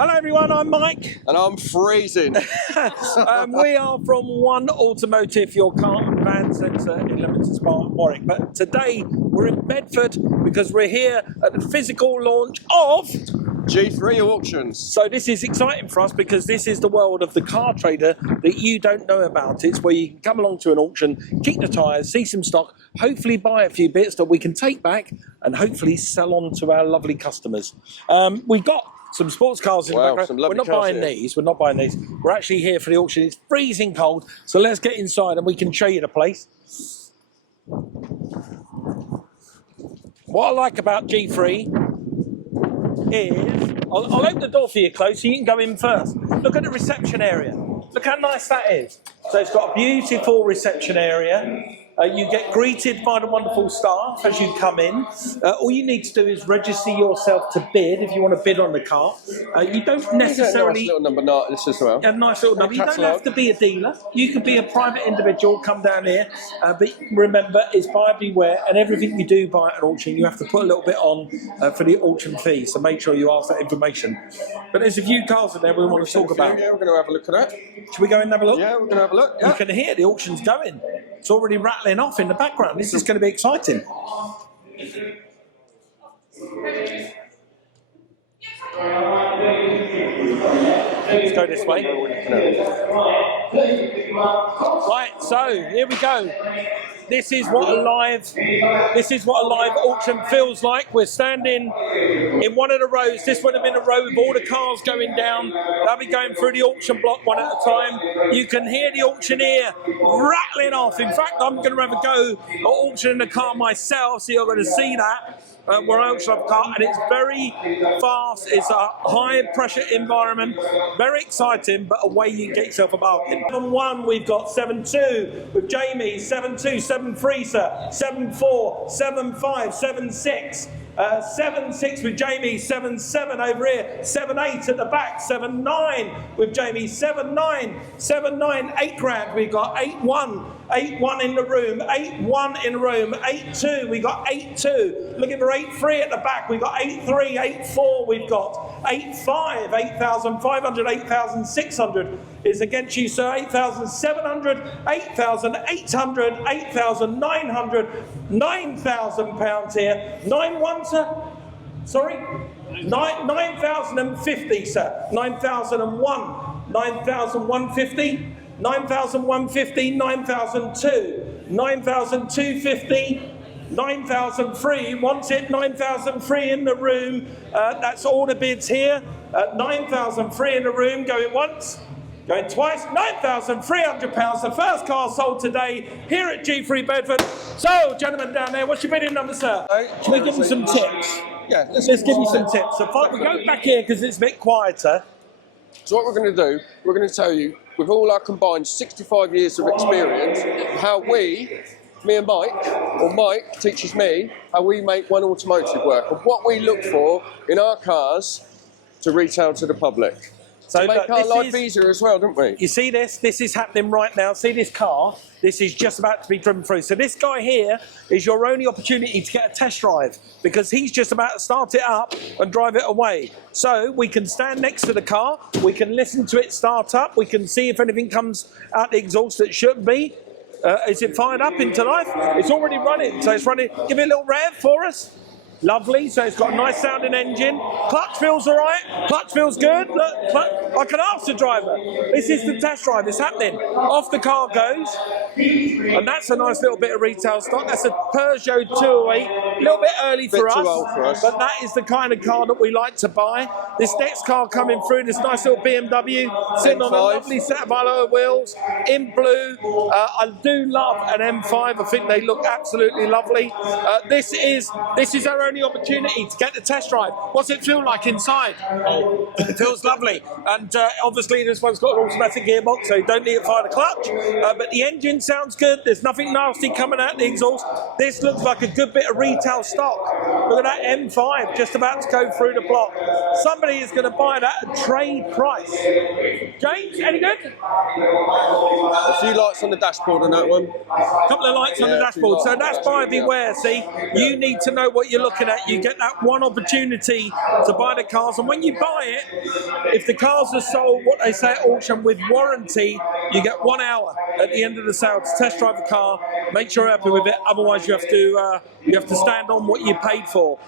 Hello everyone, I'm Mike. And I'm freezing. We are from One Automotive, your car and van centre in Leamington, Spa and Warwick. But today we're in Bedford because we're here at the physical launch of G3 auctions. So this is exciting for us because this is the world of the car trader that you don't know about. It's where you can come along to an auction, kick the tyres, see some stock, hopefully buy a few bits that we can take back and hopefully sell on to our lovely customers. We've got some sports cars in the background. We're not buying these. We're not buying these. We're actually here for the auction. It's freezing cold, so let's get inside and we can show you the place. What I like about G3 is, I'll open the door for you close so you can go in first. Look at the reception area. Look how nice that is. So it's got a beautiful reception area. You get greeted by the wonderful staff as you come in. All you need to do is register yourself to bid if you want to bid on the car. You don't necessarily... A nice little number notice as well. A nice little number. You don't have to be a dealer. You could be a private individual, come down here. But remember, it's buyer beware, and everything you do buy at an auction, you have to put a little bit on for the auction fee. So make sure you ask that information. But there's a few cars in there we want to talk about. Yeah, we're going to have a look at that. Should we go and have a look? Yeah, we're going to have a look. Yeah. You can hear the auction's going. It's already rattling off in the background. This is going to be exciting. Let's go this way. Right, so here we go. This is what a live auction feels like. We're standing in one of the rows. This would have been a row with all the cars going down. They'll be going through the auction block one at a time. You can hear the auctioneer rattling off. In fact, I'm going to have a go at auctioning a car myself, so you're going to see that. We're auctioning a car, and it's very fast. It's a high-pressure environment, very exciting, but away you can get yourself a bargain. 7-1, we've got 7-2 with Jamie, 7-2, 7-3, sir, 7-4, 7-5, 7-6. 7-6 with Jamie, 7-7 over here, 7-8 at the back, 7-9 with Jamie, 7-9, 7-9, 8 grand, we've got 8-1, 8-1 in the room, 8-1 in the room, 8-2, we got 8-2, looking for 8-3 at the back, we've got 8-3, 8-4, we've got 8-5, 8,500, 8,600 is against you, sir, 8,700, 8,800, 8,900, 9,000 pounds here, 9-1, sir, sorry, 9,050, sir, 9,001, 9,150, 9,150, 9,002, 9,250, 9,003, wants it, 9,003 in the room, that's all the bids here, 9,003 in the room, going once, going twice, £9,300, the first car sold today here at G3 Bedford. So, gentlemen down there, what's your bidding number, sir? Can we give you some tips? Yeah, let's give you some tips. So, we go back here because it's a bit quieter. So what we're going to do, we're going to tell you, with all our combined 65 years of experience, how me and Mike, or Mike teaches me, how we make One Automotive work, and what we look for in our cars to retail to the public. So make our life easier as well, don't we? You see this? This is happening right now. See this car? This is just about to be driven through. So this guy here is your only opportunity to get a test drive because he's just about to start it up and drive it away. So we can stand next to the car. We can listen to it start up. We can see if anything comes out the exhaust that shouldn't be. Is it fired up into life? It's already running. So it's running. Give it a little rev for us. Lovely, so it's got a nice sounding engine. Clutch feels all right. Clutch feels good. Look, I can ask the driver. This is the test drive. It's happening. Off the car goes. And that's a nice little bit of retail stock. That's a Peugeot 208. A little bit early for us. Too old for us. But that is the kind of car that we like to buy. This next car coming through, this nice little BMW, sitting on a lovely set of alloy wheels, in blue. I do love an M5. I think they look absolutely lovely. This is our only opportunity to get the test drive. What's it feel like inside? Oh, it feels lovely. And obviously this one's got an automatic gearbox, so you don't need to fire the clutch. But the engine sounds good. There's nothing nasty coming out the exhaust. This looks like a good bit of retail stock. Look at that M5 just about to go through the block. Somebody is going to buy that at trade price. James, any good? A few lights on the dashboard on that one. A couple of lights on the dashboard. So that's buyer beware, see? You need to know what you're looking looking at, you get that one opportunity to buy the cars, and when you buy it, if the cars are sold, what they say at auction, with warranty, you get 1 hour at the end of the sale to test drive the car, make sure you're happy with it. Otherwise, you have to stand on what you paid for.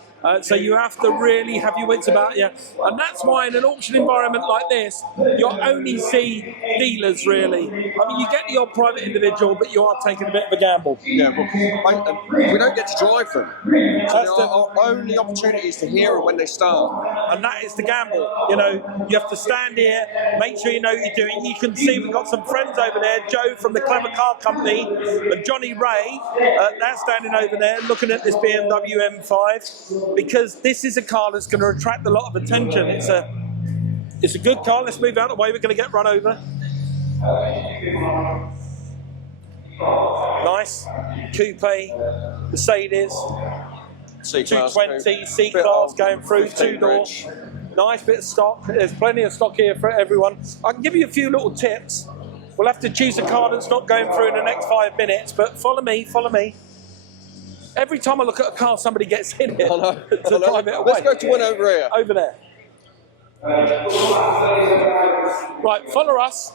So you have to really have your wits about you, and that's why in an auction environment like this, you'll only see dealers really. I mean, you get the odd private individual, but you are taking a bit of a gamble. Yeah, well, we don't get to drive them. So our only opportunity is to hear them when they start. And that is the gamble. You know, you have to stand here, make sure you know what you're doing. You can see we've got some friends over there, Joe from the Clever Car Company, and Johnny Ray, they're standing over there looking at this BMW M5. Because this is a car that's going to attract a lot of attention. It's a good car. Let's move out of the way. We're going to get run over. Nice coupe Mercedes, C220 C-Class going through, 2-door. Nice bit of stock. There's plenty of stock here for everyone. I can give you a few little tips. We'll have to choose a car that's not going through in the next 5 minutes, but follow me, follow me. Every time I look at a car, somebody gets in it to drive it away. Let's go to one over here. Over there. Right, follow us.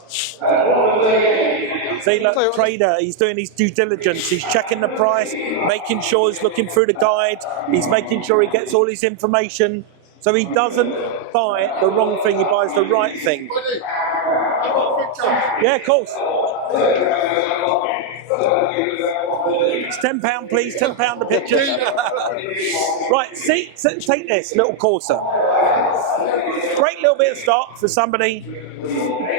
See, look, trader, he's doing his due diligence. He's checking the price, making sure he's looking through the guide. He's making sure he gets all his information. So he doesn't buy the wrong thing, he buys the right thing. Yeah, of course. It's £10, please. £10 a picture. Right, see, take this little Corsa. Great little bit of stock for somebody.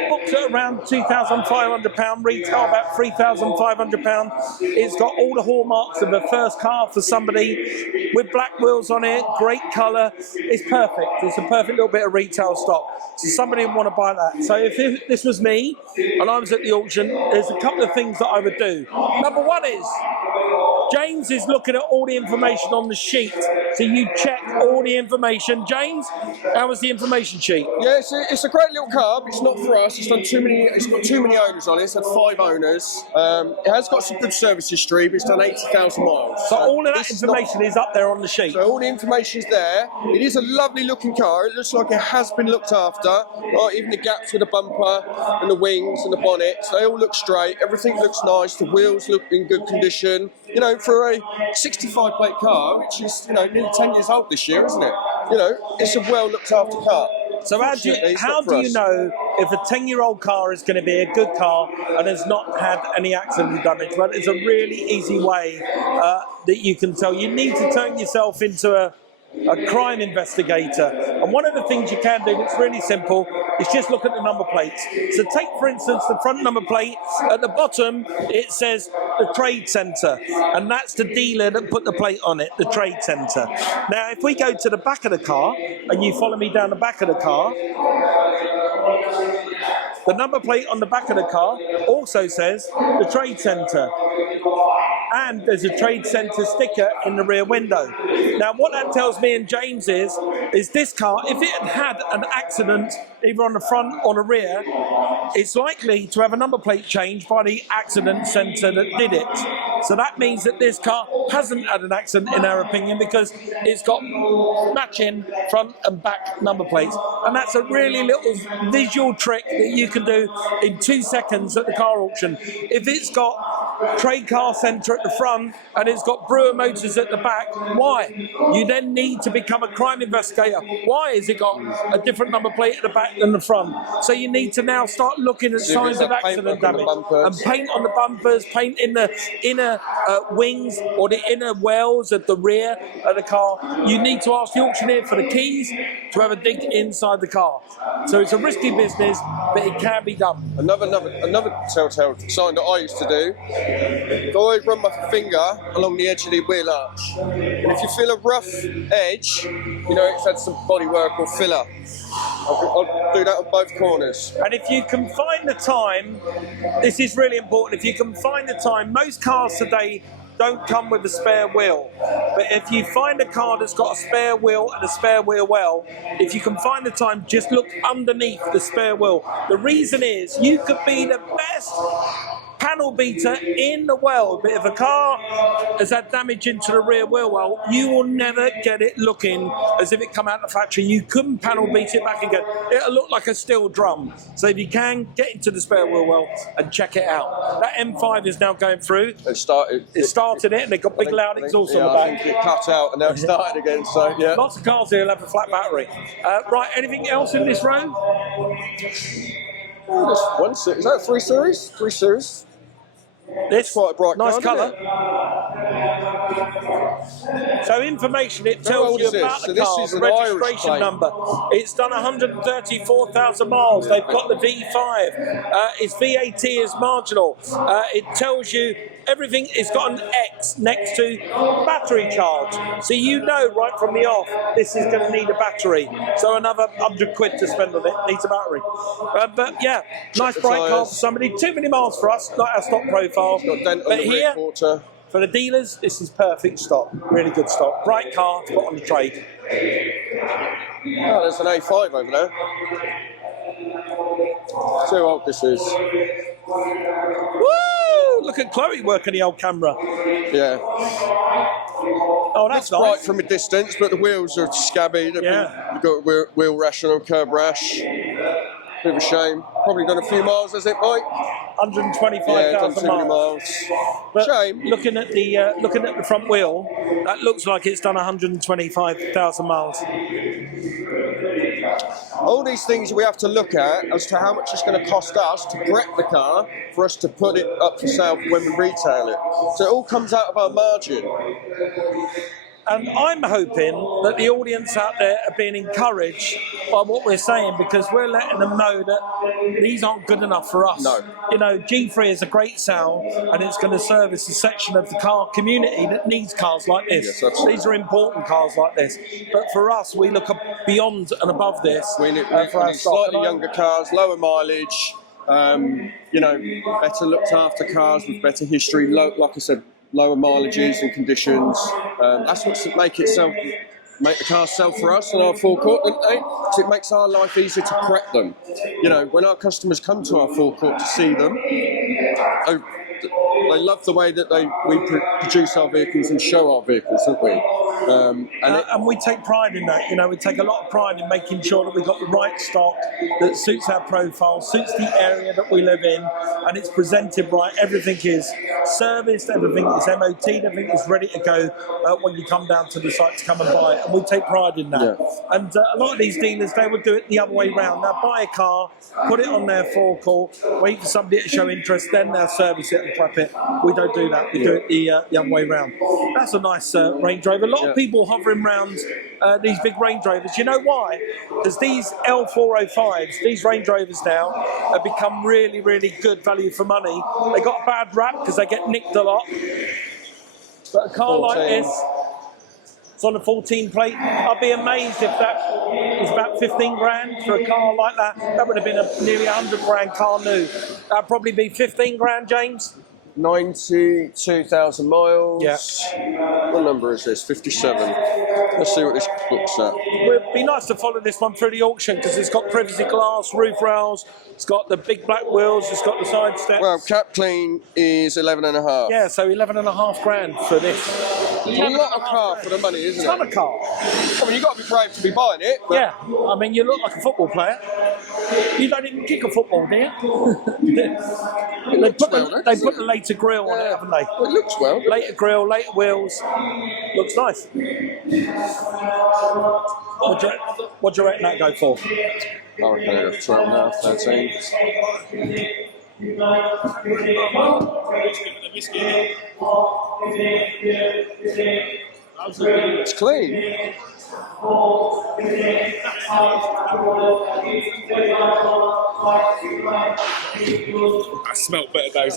Booked at around £2,500, retail about £3,500. It's got all the hallmarks of a first car for somebody with black wheels on it, great colour. It's perfect. It's a perfect little bit of retail stock. So somebody would want to buy that. So if this was me and I was at the auction, there's a couple of things that I would do. Number one is, James is looking at all the information on the sheet. So you check all the information. James, how was the information sheet? Yeah, it's a great little car, but it's not for us. It's got too many owners on it. It's had 5 owners. It has got some good service history, but it's done 80,000 miles. So all of that information is up there on the sheet. So all the information is there. It is a lovely looking car. It looks like it has been looked after. Right, even the gaps with the bumper and the wings and the bonnet, so they all look straight. Everything looks nice. The wheels look in good condition. You know, for a 65 plate car, which is, you know, nearly 10 years old this year, isn't it? You know, it's a well looked after car. So how do you know if a 10-year-old car is going to be a good car and has not had any accident damage? Well, it's a really easy way that you can tell. You need to turn yourself into a crime investigator, and one of the things you can do that's really simple is just look at the number plates. So take, for instance, the front number plate. At the bottom it says the trade centre, and that's the dealer that put the plate on it, the trade centre. Now if we go to the back of the car and you follow me down the back of the car, the number plate on the back of the car also says the trade centre. And there's a trade centre sticker in the rear window. Now what that tells me and James is this car, if it had an accident either on the front or the rear, it's likely to have a number plate change by the accident centre that did it. So that means that this car hasn't had an accident in our opinion, because it's got matching front and back number plates. And that's a really little visual trick that you can do in 2 seconds at the car auction. If it's got Trade Car Centre at the front and it's got Berrow Motors at the back, why? You then need to become a crime investigator. Why has it got a different number plate at the back than the front? So you need to now start looking at signs of accident damage and paint on the bumpers, paint in the inner wings or the inner wells at the rear of the car. You need to ask the auctioneer for the keys to have a dig inside the car. So it's a risky business, but it can be done. Another telltale sign that I used to do, I always run my finger along the edge of the wheel arch. And if you feel a rough edge, you know it's had some bodywork or filler. I'll do that on both corners. And if you can find the time, this is really important, if you can find the time, most cars today don't come with a spare wheel. But if you find a car that's got a spare wheel and a spare wheel well, if you can find the time, just look underneath the spare wheel. The reason is, you could be the best panel beater in the world, but if a car has had damage into the rear wheel well, you will never get it looking as if it come out of the factory. You couldn't panel beat it back again. It'll look like a steel drum. So if you can, get into the spare wheel well and check it out. That M5 is now going through. It started it, and they've got big loud exhaust on the back. I think it cut out and now it started again, so yeah. Lots of cars here will have a flat battery. Right, anything else in this row? Oh, there's 1 series. Is that 3 series? 3 series. This quite a bright nice colour. So information, it tells you about the car, the registration number. It's done 134,000 miles. They've got the V5. Its VAT is marginal. It tells you everything. It's got an X next to battery charge. So you know right from the off, this is going to need a battery. So another 100 quid to spend on it, needs a battery. But yeah, nice bright car for somebody. Too many miles for us, not our stock profile. But here, for the dealers, this is perfect stock. Really good stock. Bright car to put on the trade. Oh, there's an A5 over there. See how old this is. Woo! Look at Chloe working the old camera. Yeah. Oh, that's nice. Bright from a distance, but the wheels are scabby. Yeah. You've got wheel rash on them, curb rash. Bit of a shame. Probably done a few miles, has it, Mike? 125,000 miles. But shame. Looking at the front wheel, that looks like it's done 125,000 miles. All these things we have to look at as to how much it's going to cost us to prep the car for us to put it up for sale when we retail it. So it all comes out of our margin. And I'm hoping that the audience out there are being encouraged by what we're saying, because we're letting them know that these aren't good enough for us. No. You know, G3 is a great sell, and it's going to service a section of the car community that needs cars like this. Yes, absolutely. These are important cars like this. But for us, we look up beyond and above this. We need for our stock. slightly younger cars, lower mileage, you know, better looked after cars with better history, like I said, lower mileages and conditions. That's what's make the cars sell for us on our forecourt, don't they? So it makes our life easier to prep them. You know, when our customers come to our forecourt to see them, they love the way that we produce our vehicles and show our vehicles, don't we? And we take pride in that. You know, we take a lot of pride in making sure that we've got the right stock that suits our profile, suits the area that we live in, and it's presented right. Everything is serviced, everything is MOT'd, everything is ready to go when you come down to the site to come and buy it. And we take pride in that. Yeah. And a lot of these dealers, they would do it the other way round. They'll buy a car, put it on their forecourt, wait for somebody to show interest, then they'll service it and prep it. We don't do that. We do it the other way round. That's a nice Range Rover. A lot of people hovering around these big Range Rovers. You know why? Because these L405s, these Range Rovers now, have become really, really good value for money. They got a bad rap because they get nicked a lot. But a car 14. Like this, it's on a 14 plate. I'd be amazed if that was about 15 grand for a car like that. That would have been a nearly 100 grand car new. That'd probably be 15 grand, James. 92,000 miles. Yeah. What number is this? 57. Let's see what this looks at. It would be nice to follow this one through the auction because it's got privacy glass, roof rails, it's got the big black wheels, it's got the side steps. Well, cap clean is 11.5. Yeah, so 11.5 grand for this. It's a lot of car for the money, isn't it? It's not a car. I mean, you've got to be brave to be buying it. But yeah, I mean, you look like a football player. You don't even kick a football, do you? They put the later grille on it, haven't they? Well, it looks well. Later grille, later wheels. Looks nice. What do you reckon that go for? I reckon it'll 12 now, 13. It's clean. I smell better those.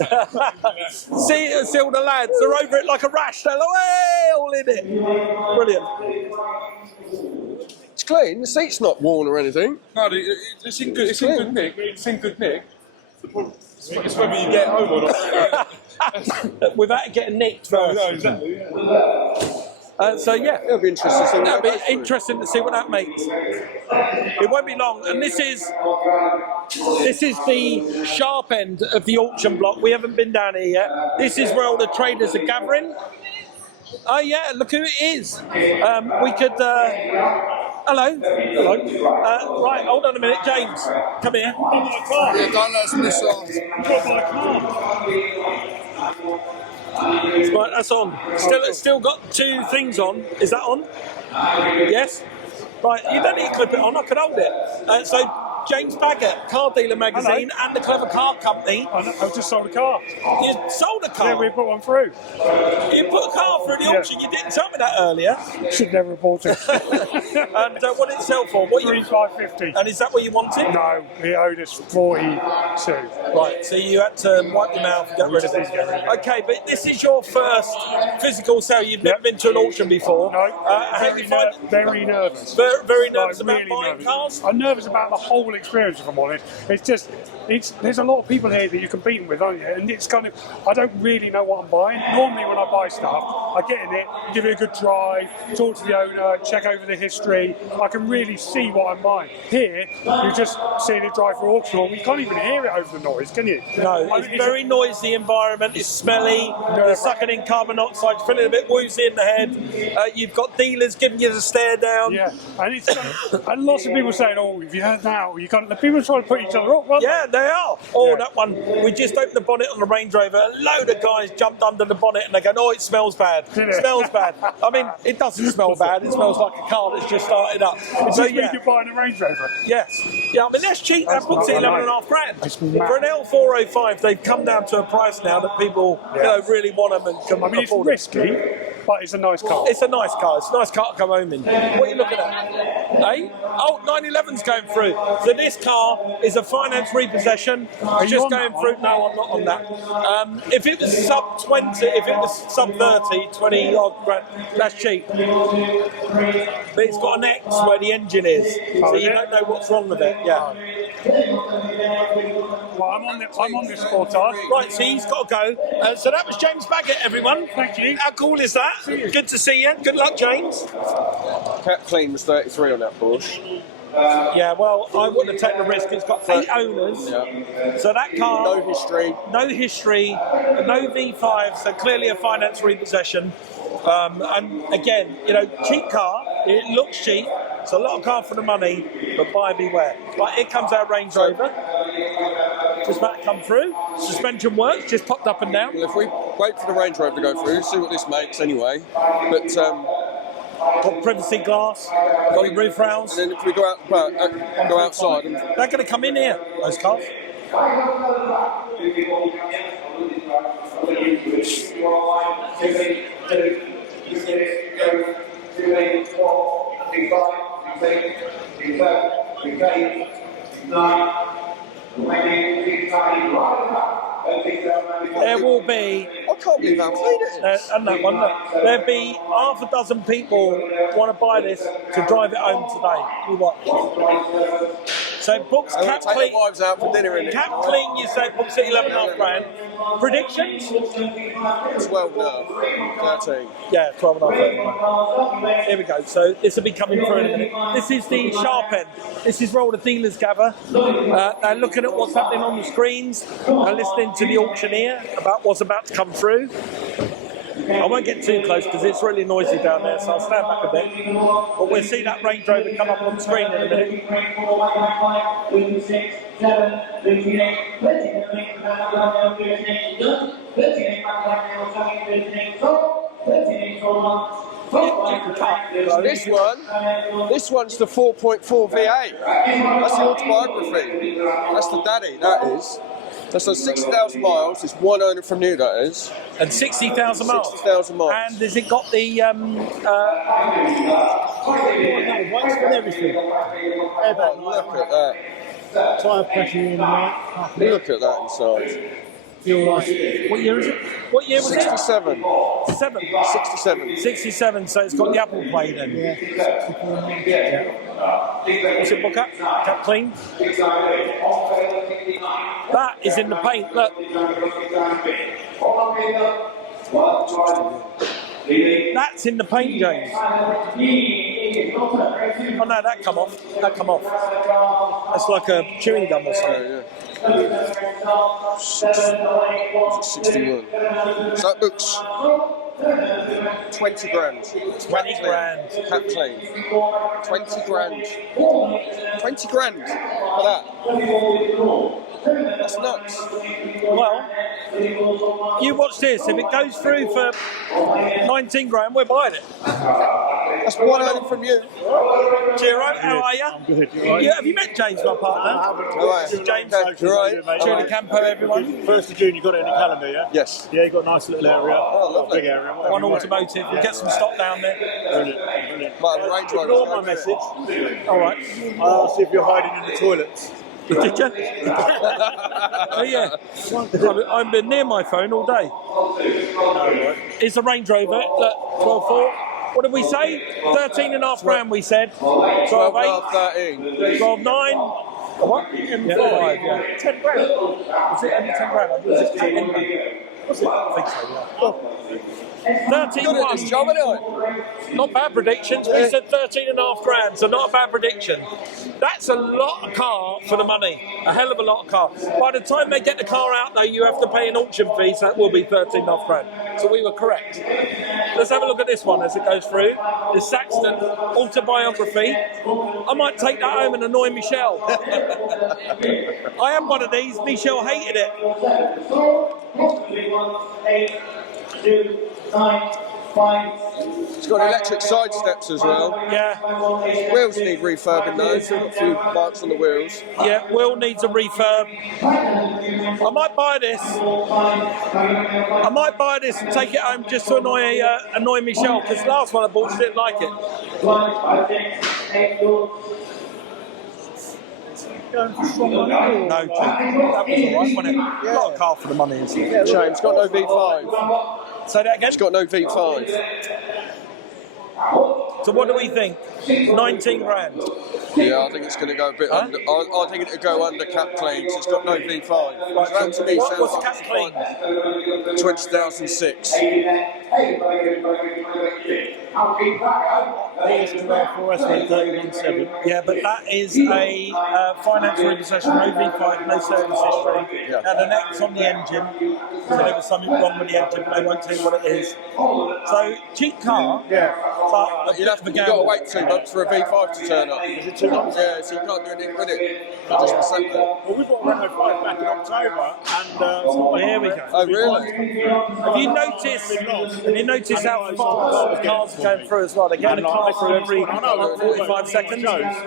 see all the lads, they're over it like a rash. They're like, hey, all in it. Brilliant. It's clean. The seat's not worn or anything. No, it's in good. It's in good nick. It's in good nick. It's whether you get home or not. Without getting nicked first. No, exactly. Yeah. So yeah, It'll be interesting to see what that'll that be goes through. interesting to see what that makes. It won't be long, and this is the sharp end of the auction block. We haven't been down here yet. This is where all the traders are gathering. Oh yeah, look who it is. We could. Hello. Right, hold on a minute, James. Come here. Yeah, don't let us miss on. Right, that's on. Still got 2 things on. Is that on? Yes. Right, you don't need to clip it on. I could hold it. So, James Baggot, Car Dealer Magazine, and the Clever Car Company. I've just sold a car. You sold a car. Yeah, we put one through. You put a car through the auction. You didn't tell me that earlier. Should never have bought it. And what did it sell for? What you? 3,550. And is that what you wanted? No, he owed us 42. Right, so you had to wipe your mouth and get rid of it. Okay, but this is your first physical sale. You've never been to an auction before. No, how do you find it? very nervous. Very nervous Like, about really buying nervous. cars? I'm nervous about the whole experience, if I'm honest. It's just, there's a lot of people here that you're competing with, aren't you? And it's kind of, I don't really know what I'm buying. Normally when I buy stuff, I get in it, give it a good drive, talk to the owner, check over the history. I can really see what I'm buying. Here, you're just seeing it drive through auction, you can't even hear it over the noise, can you? No, it's very noisy environment. It's smelly. They're sucking in carbon dioxide, feeling a bit woozy in the head. You've got dealers giving you the stare down. Yeah, and it's and lots of people saying, "Oh, if you heard that, you can't." The people are trying to put each other up. Yeah, they are. Oh, that one. We just opened the bonnet on the Range Rover. A load of guys jumped under the bonnet and they go, "Oh, it smells bad. It smells bad." I mean, it doesn't smell bad. It smells like a car that's just started up. So yeah, you're buying a Range Rover. Yes. Yeah, I mean that's cheap. That books at 11.5 grand for an L405. They've come down to a price now that people, really want them and can afford it's risky, but it's a nice car. It's a nice car. It's a nice car to come home in. What are you looking at? Eh? Oh, 911's going through. So this car is a finance repossession. It's just going through. No, I'm not on that. If it was sub 20, if it was sub 30, 20 odd grand, that's cheap. But it's got an X where the engine is, so you don't know what's wrong with it. Yeah. Well, I'm on this Sportage. Right, so he's got to go. So that was James Baggot, everyone. Thank you. How cool is that? Good to see you. Good luck, James. Cap clean was 33 on that Porsche. Yeah, well, I wouldn't have taken the risk. It's got 8 owners. Yeah. So that car... No history. No V5, so clearly a finance repossession. And again, cheap car. It looks cheap. It's a lot of car for the money, but buyer beware. Right, here comes our Range Rover. Just about to come through. Suspension works, just popped up and down. Well, if we wait for the Range Rover to go through, see what this makes anyway. But got privacy glass, got the roof rails. And then if we go outside, and they're going to come in here, those cars. There will be. I can't believe how clean it is. And that one, there'll be half a dozen people want to buy this to drive it home today. You watch. So books cap take clean. the wives out for dinner in it. Cap clean, you say books at 11.5 grand. Predictions? 12 now. 13. Yeah, 12.5. Here we go. So this will be coming through in a minute. This is the sharp end. This is where all the dealers gather. They're looking at what's happening on the screens. They're listening to the auctioneer about what's about to come through. I won't get too close because it's really noisy down there, so I'll stand back a bit. But we'll see that Range Rover come up on the screen in a minute. This one's the 4.4 V8. That's the autobiography. That's the daddy, that is. That's on 60,000 miles. It's one owner from new, that is. And 60,000 miles. 60,000 miles. And has it got the What's with everything? Look at that. Tyre pressure in there. Look at that inside. Feel like what year is it? What year was 67. it? 67. 67, so it's got the Apple plate then. yeah. What's it book up? Cap clean. That is in the paint, look. That's in the paint, James. Oh no, that come off. That come off. That's like a chewing gum or something. Yeah. 61. So that looks 20 grand. 20 grand. Cap clean. 20 grand. 20 grand for that. That's nuts. Well, you watch this. If it goes through for 19 grand, we're buying it. That's one item from you. Giro, how are you? I'm good. You all right? Yeah, have you met James, my partner? All right. This is James. You're right. Tuna Campo, everyone. 1st of June, you got it in the calendar, yeah? Yes. Yeah, you got a nice little area. Oh, lovely. Big area. One automotive. We'll get some stock down there. Brilliant. Brilliant. Might have a Range Rover. Ignore my message. All right. I asked if you're hiding in the toilets. Did you? Oh yeah. I've been near my phone all day. It's a Range Rover. Look, 12.4. What did we say? 13.5 grand. We said. 12.8. 13. 12.9. What? M5. Yeah. 10 grand. Was it only 10 grand? Was it 10 grand? Was it? I think so. Yeah. 13.1. Job, anyway. Not bad predictions. We said 13.5 grand, so not a bad prediction. That's a lot of car for the money. A hell of a lot of car. By the time they get the car out, though, you have to pay an auction fee, so that will be 13.5 grand. So we were correct. Let's have a look at this one as it goes through. The Saxton autobiography. I might take that home and annoy Michelle. I am one of these. Michelle hated it. It's got electric side steps as well. Yeah. Wheels need refurbing though. A few marks on the wheels. Yeah, Will needs a refurb. I might buy this. I might buy this and take it home just to annoy Michelle, because the last one I bought, she didn't like it. Going for strong money. No, Jim. That was alright, wasn't it? Yeah. Not a car for the money, is it? Shame, it's got no V5. Say that again? It's got no V5. So what do we think? 19 grand. Yeah, I think it's going to go a bit under. I think it'll go under cap clean. It's got no V5. So that to me sounds What's like cap clean? 20,006. Yeah, but that is a finance repossession, no V5, no service history. Yeah. Now the neck's on the engine, so there was something wrong with the engine, but they won't tell you what it is. So, cheap car, Yeah. but You'll have to, you've got to wait 2 months for a V5 to turn up. Is it 2 months? Yeah, so you can't do anything with it. You just be sat there. Well, we bought a Renault 5 back in October, and Here we go. Oh, really? Have you noticed how fast the cars are going through as well? They're getting a car through every 45 seconds.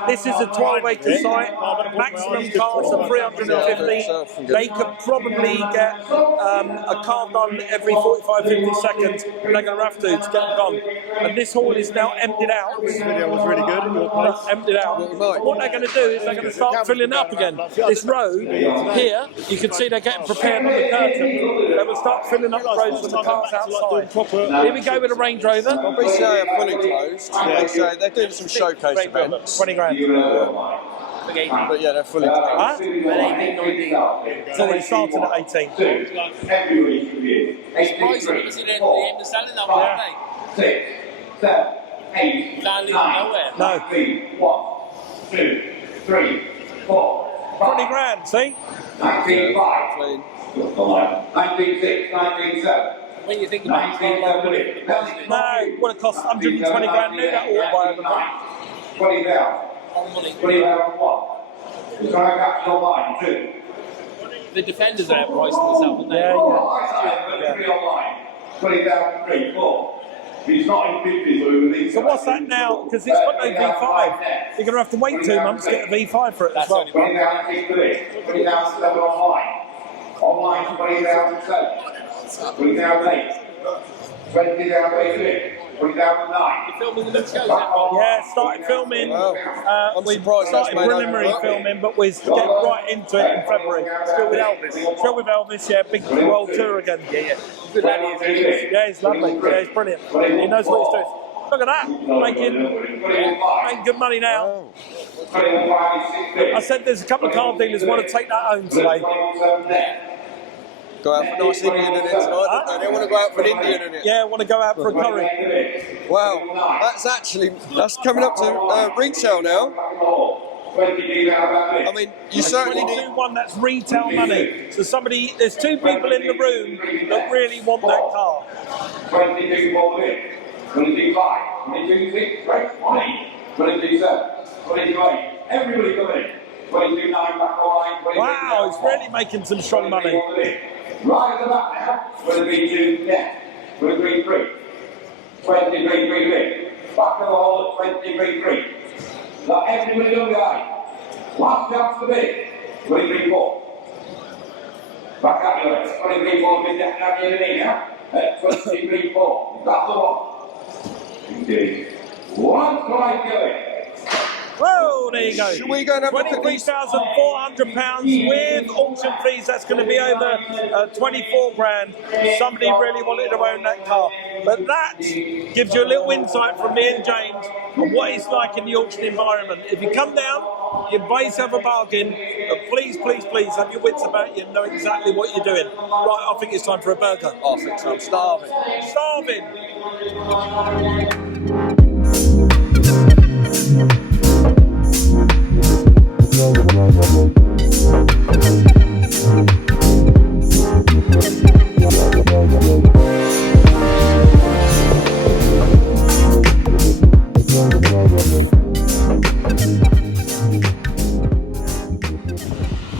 This is a 12-acre site. Maximum cars are 350. They could probably get a car done every 45, 50 seconds. They're going to have to get them done. And this hall is now emptied out. this video was really good at your place. Emptied out. What they're going to do is they're going to start filling up again. This road here, you can see they're getting prepared on the curtain. They will start filling up the roads with the cars outside. Here we go with a Range Rover. Well, BCA are fully closed. They're doing some showcase events. 20 grand. But yeah, they're fully closed. Huh? It's already started at 18. Surprising it was in the end of selling that one, aren't they? 6, 7, 8, can't leave nowhere. No. 1, 2, 3, 4, 20 grand, see? 1905, Clean. 1906, 1907. When you think about it, No, it would have cost 120 grand new, that auto buy over 20,000. money. 20,001. Try back to line 2. The Defenders are outpricing themselves, aren't they? Yeah, online. 20,003, 4. He's not in 50s or even So what's that now? Because it's got no V5. You're going to have to wait 2 months to get a V5 for it as well. 20,006, 20,007 online. Online 20,007. 2008. 20,008. 2009. Yeah, started filming. Wow. I'm We surprised that's started made preliminary over. filming, but we're getting right into it in February. Still with Elvis. Still with Elvis, yeah. Big world tour again. Yeah. Good lad he is. Yeah, he's lovely. Yeah, he's brilliant. He knows what he's doing. Look at that. Making good money now. I said there's a couple of car dealers want to take that home today. Go out for a nice Indian in it tonight, don't they? They want to go out for an Indian in it. Yeah, I want to go out for a curry. Wow, that's coming up to retail now. I mean, you certainly need... 22.1, that's retail money. So there's two people in the room that really want that car. 22.4, 22.5, 22.6, right? 20, 22.7, 22.8. Everybody come in. 22.9 back on line. Wow, it's really making some strong money. Right at the back now. 23.2, 10, 23.3, 23.3. Back to the hole at 23.3. Now everybody on the line. Last chance to be. 23.4. Back up your way. 23.4, been down here in here. At 23.4. That's the one. Indeed. One strike going. Whoa, there you go. Should we go and have a look at these? £23,400 with auction fees. That's going to be over 24 grand. Somebody really wanted to own that car. But that gives you a little insight from me and James on what it's like in the auction environment. If you come down, you buy yourself a bargain, but please, please, please have your wits about you and know exactly what you're doing. Right, I think it's time for a burger. I think so. I'm starving. Starving.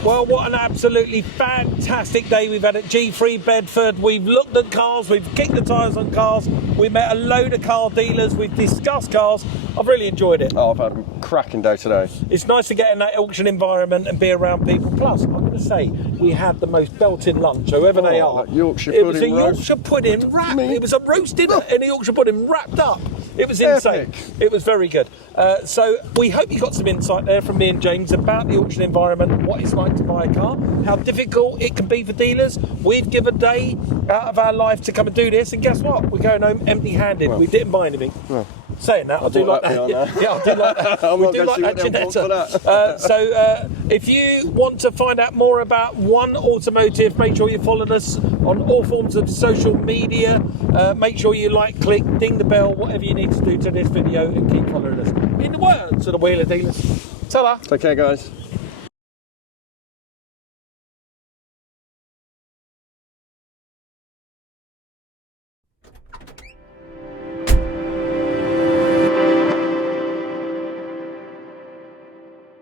Well, what an absolutely fantastic day we've had at G3 Bedford. We've looked at cars, we've kicked the tyres on cars, we met a load of car dealers, we've discussed cars. I've really enjoyed it. Oh, I've had a cracking day today. It's nice to get in that auction environment and be around people. Plus, I'm going to say, we had the most belting lunch, whoever they are. Yorkshire it was a pudding roast. Yorkshire pudding wrapped. It was a roast dinner and a Yorkshire pudding wrapped up. It was insane. Epic. It was very good. So we hope you got some insight there from me and James about the auction environment, what it's like to buy a car, how difficult it can be for dealers. We've given a day out of our life to come and do this, and guess what? We're going home empty-handed. We didn't buy anything. Well, saying that, I do like that. Yeah, I do like that. I'm We not do going to like see what that, them wants for that. So if you want to find out more about One Automotive, make sure you follow us on all forms of social media. Make sure you like, click, ding the bell, whatever you need to do to this video, and keep following us. In the words of the Wheeler Dealers. Ta-da. Take care, guys.